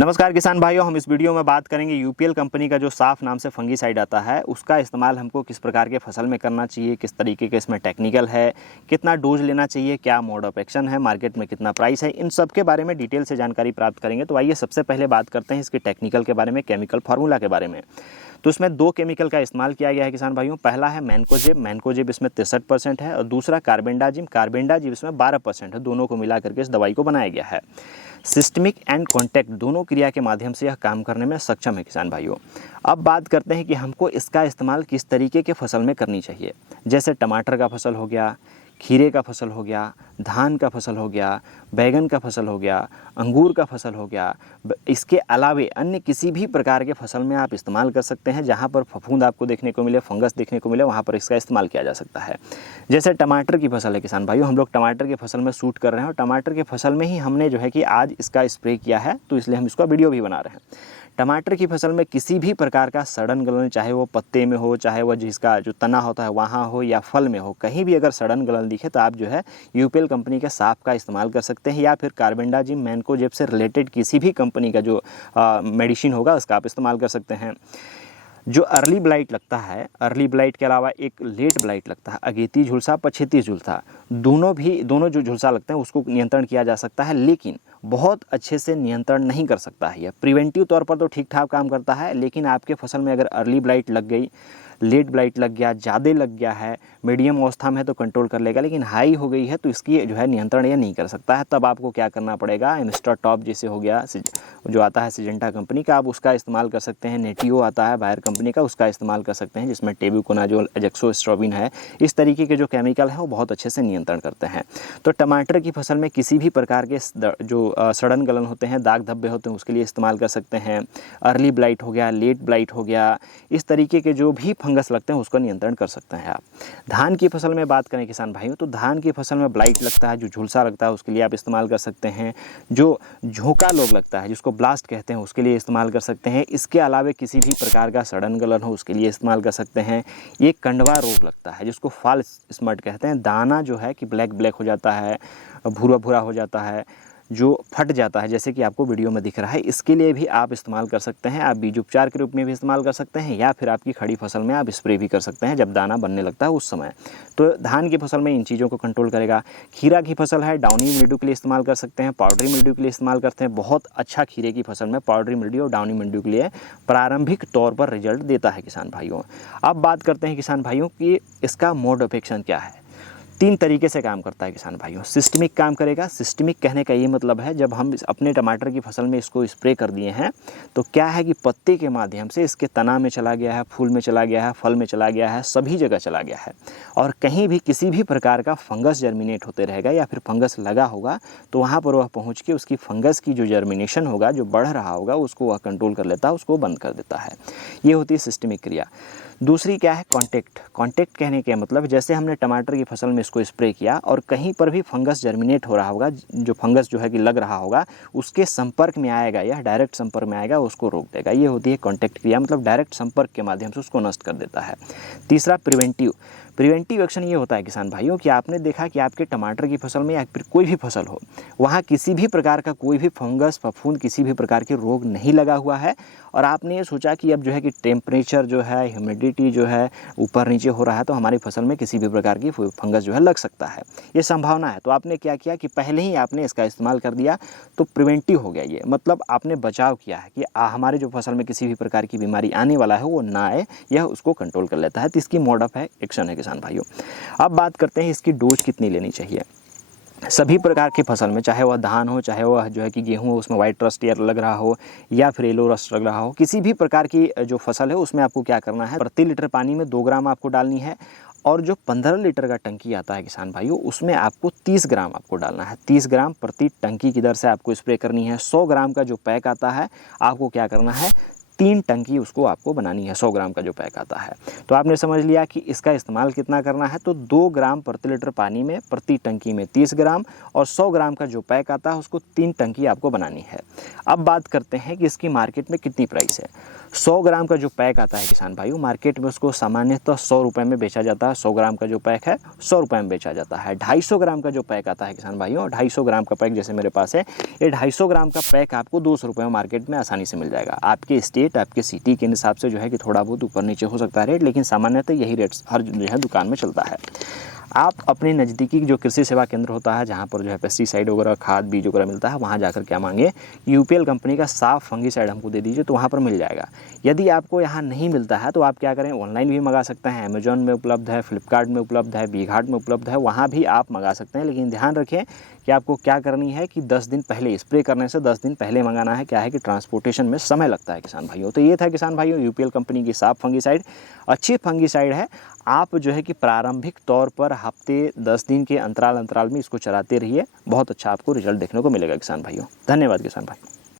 नमस्कार किसान भाइयों, हम इस वीडियो में बात करेंगे यूपीएल कंपनी का जो साफ नाम से फंगीसाइड आता है उसका इस्तेमाल हमको किस प्रकार के फसल में करना चाहिए, किस तरीके के इसमें टेक्निकल है, कितना डोज लेना चाहिए, क्या मोड ऑफ एक्शन है, मार्केट में कितना प्राइस है, इन सब के बारे में डिटेल से जानकारी प्राप्त करेंगे। तो आइए सबसे पहले बात करते हैं इसके टेक्निकल के बारे में, केमिकल फार्मूला के बारे में। तो इसमें दो केमिकल का इस्तेमाल किया गया है किसान भाइयों। पहला है मैनकोजेब इसमें 63% है और दूसरा कार्बेंडाजिम इसमें 12% है। दोनों को मिला करके इस दवाई को बनाया गया है। सिस्टमिक एंड कॉन्टैक्ट दोनों क्रिया के माध्यम से यह काम करने में सक्षम है किसान भाइयों। अब बात करते हैं कि हमको इसका इस्तेमाल किस तरीके के फसल में करनी चाहिए। जैसे टमाटर का फसल हो गया, खीरे का फसल हो गया, धान का फसल हो गया, बैगन का फसल हो गया, अंगूर का फसल हो गया। इसके अलावे अन्य किसी भी प्रकार के फसल में आप इस्तेमाल कर सकते हैं। जहाँ पर फफूंद आपको देखने को मिले, फंगस देखने को मिले, वहाँ पर इसका इस्तेमाल किया जा सकता है। जैसे टमाटर की फसल है किसान भाइयों, हम लोग टमाटर की फसल में शूट कर रहे हैं और टमाटर की फसल में ही हमने जो है कि आज इसका स्प्रे किया है, तो इसलिए हम इसका वीडियो भी बना रहे हैं। टमाटर की फसल में किसी भी प्रकार का सड़न गलन, चाहे वो पत्ते में हो, चाहे वह जिसका जो तना होता है वहाँ हो या फल में हो, कहीं भी अगर सड़न गलन दिखे तो आप जो है यूपीएल कंपनी के साफ का इस्तेमाल कर सकते हैं, या फिर कार्बेंडाजिम मैनकोजेब से रिलेटेड किसी भी कंपनी का जो मेडिसिन होगा उसका आप इस्तेमाल कर सकते हैं। जो अर्ली ब्लाइट लगता है, अर्ली ब्लाइट के अलावा एक लेट ब्लाइट लगता है, अगेती झुलसा, पछेती झुलसा, दोनों जो झुलसा लगते हैं उसको नियंत्रण किया जा सकता है, लेकिन बहुत अच्छे से नियंत्रण नहीं कर सकता है। यह प्रिवेंटिव तौर पर तो ठीक ठाक काम करता है, लेकिन आपके फसल में अगर अर्ली ब्लाइट लग गई, लेट ब्लाइट लग गया, ज़्यादा लग गया है, मीडियम अवस्था में है तो कंट्रोल कर लेगा, लेकिन हाई हो गई है तो इसकी जो है नियंत्रण यह नहीं कर सकता है। तब आपको क्या करना पड़ेगा, मिस्टर टॉप जैसे हो गया जो आता है सिजेंटा कंपनी का, आप उसका इस्तेमाल कर सकते हैं। नेटियो आता है बायर कंपनी का, उसका इस्तेमाल कर सकते हैं, जिसमें टेबुकोनाजोल, एजेक्सोस्ट्रोबिन है। इस तरीके के जो केमिकल हैं वो बहुत अच्छे से नियंत्रण करते हैं। तो टमाटर की फसल में किसी भी प्रकार के जो सड़न गलन होते हैं, दाग धब्बे होते हैं, उसके लिए इस्तेमाल कर सकते हैं। अर्ली ब्लाइट हो गया, लेट ब्लाइट हो गया, इस तरीके के जो भी फंगस लगते हैं उसको नियंत्रण कर सकते हैं आप। धान की फसल में बात करें किसान भाइयों, तो धान की फसल में ब्लाइट लगता है, जो झुलसा लगता है, उसके लिए आप इस्तेमाल कर सकते हैं। जो झोंका लोग लगता है, जिसको ब्लास्ट कहते हैं, उसके लिए इस्तेमाल कर सकते हैं। इसके अलावा किसी भी प्रकार का सड़न गलन हो उसके लिए इस्तेमाल कर सकते हैं। ये कंडवा रोग लगता है, जिसको फॉल स्मट कहते हैं, दाना जो है कि ब्लैक हो जाता है, भूरा भूरा हो जाता है, जो फट जाता है, जैसे कि आपको वीडियो में दिख रहा है, इसके लिए भी आप इस्तेमाल कर सकते हैं। आप बीज उपचार के रूप में भी इस्तेमाल कर सकते हैं, या फिर आपकी खड़ी फसल में आप स्प्रे भी कर सकते हैं जब दाना बनने लगता है उस समय। तो धान की फसल में इन चीज़ों को कंट्रोल करेगा। खीरा की फसल है, डाउनी मिल्ड्यू के लिए इस्तेमाल कर सकते हैं, पाउडरी मिल्ड्यू के लिए इस्तेमाल करते हैं। बहुत अच्छा खीरे की फसल में पाउडरी मिल्ड्यू और डाउनी मिल्ड्यू के लिए प्रारंभिक तौर पर रिजल्ट देता है किसान भाइयों। अब बात करते हैं किसान भाइयों कि इसका मोड ऑफ एक्शन क्या है। 3 तरीके से काम करता है किसान भाइयों। सिस्टमिक काम करेगा। सिस्टमिक कहने का ये मतलब है, जब हम अपने टमाटर की फसल में इसको स्प्रे कर दिए हैं तो क्या है कि पत्ते के माध्यम से इसके तना में चला गया है, फूल में चला गया है, फल में चला गया है, सभी जगह चला गया है, और कहीं भी किसी भी प्रकार का फंगस जर्मिनेट होते रहेगा या फिर फंगस लगा होगा तो वहाँ पर वह पहुँच के उसकी फंगस की जो जर्मिनेशन होगा, जो बढ़ रहा होगा, उसको वह कंट्रोल कर लेता है, उसको बंद कर देता है। ये होती है सिस्टमिक क्रिया। दूसरी क्या है, कॉन्टैक्ट कहने के मतलब, जैसे हमने टमाटर की फसल में इसको स्प्रे किया और कहीं पर भी फंगस जर्मिनेट हो रहा होगा, जो फंगस जो है कि लग रहा होगा, उसके संपर्क में आएगा, यह डायरेक्ट संपर्क में आएगा, उसको रोक देगा। ये होती है कॉन्टैक्ट क्रिया, मतलब डायरेक्ट संपर्क के माध्यम से उसको नष्ट कर देता है। तीसरा प्रिवेंटिव एक्शन ये होता है किसान भाइयों कि आपने देखा कि आपके टमाटर की फसल में या फिर कोई भी फसल हो, वहाँ किसी भी प्रकार का कोई भी फंगस, फफूंद, किसी भी प्रकार के रोग नहीं लगा हुआ है, और आपने ये सोचा कि अब जो है कि टेम्परेचर जो है, ह्यूमिडिटी जो है ऊपर नीचे हो रहा है, तो हमारी फसल में किसी भी प्रकार की फंगस जो है लग सकता है, ये संभावना है। तो आपने क्या किया कि पहले ही आपने इसका इस्तेमाल कर दिया, तो प्रिवेंटिव हो गया। ये मतलब आपने बचाव किया है कि हमारे जो फसल में किसी भी प्रकार की बीमारी आने वाला है वो ना आए, यह उसको कंट्रोल कर लेता है। तो इसकी मोड ऑफ एक्शन है किसान भाइयों। अब बात करते हैं इसकी डोज कितनी लेनी चाहिए। सभी प्रकार की फसल में, चाहे वह धान हो, चाहे वह जो है कि गेहूं हो, उसमें वाइट रस्ट लग रहा हो या फिर येलो रस्ट लग रहा हो, किसी भी प्रकार की जो फसल है उसमें आपको क्या करना है, प्रति लीटर पानी में 2 ग्राम आपको डालनी है। और जो 15 लीटर का टंकी आता है किसान भाइयों, उसमें आपको 30 ग्राम आपको डालना है। 30 ग्राम प्रति टंकी की दर से आपको स्प्रे करनी है। 100 ग्राम का जो पैक आता है, आपको क्या करना है, 3 टंकी उसको आपको बनानी है। 100 ग्राम का जो पैक आता है, तो आपने समझ लिया कि इसका इस्तेमाल कितना करना है। तो 2 ग्राम प्रति लीटर पानी में, प्रति टंकी में 30 ग्राम, और 100 ग्राम का जो पैक आता है उसको 3 टंकी आपको बनानी है। अब बात करते हैं कि इसकी मार्केट में कितनी प्राइस है। 100 ग्राम का जो पैक आता है किसान भाइयों, मार्केट में उसको सामान्यतः 100 रुपये में बेचा जाता है। 100 ग्राम का जो पैक है 100 रुपये में बेचा जाता है। 250 ग्राम का जो पैक आता है किसान भाइयों, 250 ग्राम का पैक जैसे मेरे पास है, ये 250 ग्राम का पैक आपको 200 रुपये में मार्केट में आसानी से मिल जाएगा। आपके स्टेट, आपके सिटी के हिसाब से जो है कि थोड़ा बहुत ऊपर नीचे हो सकता है रेट, लेकिन सामान्यतः यही रेट हर जो है दुकान में चलता है। आप अपने नज़दीकी जो कृषि सेवा केंद्र होता है, जहाँ पर जो है पेस्टिसाइड वगैरह, खाद बीज वगैरह मिलता है, वहाँ जाकर क्या मांगे, यूपीएल कंपनी का साफ फंगीसाइड हमको दे दीजिए, तो वहाँ पर मिल जाएगा। यदि आपको यहाँ नहीं मिलता है तो आप क्या करें, ऑनलाइन भी मंगा सकते हैं। अमेजॉन में उपलब्ध है, फ्लिपकार्ट में उपलब्ध है, वीघाट में उपलब्ध है, वहाँ भी आप मंगा सकते हैं। लेकिन ध्यान रखें कि आपको क्या करनी है कि 10 दिन पहले, स्प्रे करने से 10 दिन पहले मंगाना है। क्या है कि ट्रांसपोर्टेशन में समय लगता है किसान भाइयों। तो ये था किसान भाइयों यूपीएल कंपनी की साफ फंगीसाइड। अच्छी फंगीसाइड है। आप जो है कि प्रारंभिक तौर पर हफ्ते 10 दिन के अंतराल में इसको चलाते रहिए, बहुत अच्छा आपको रिजल्ट देखने को मिलेगा किसान भाइयों। धन्यवाद किसान भाई।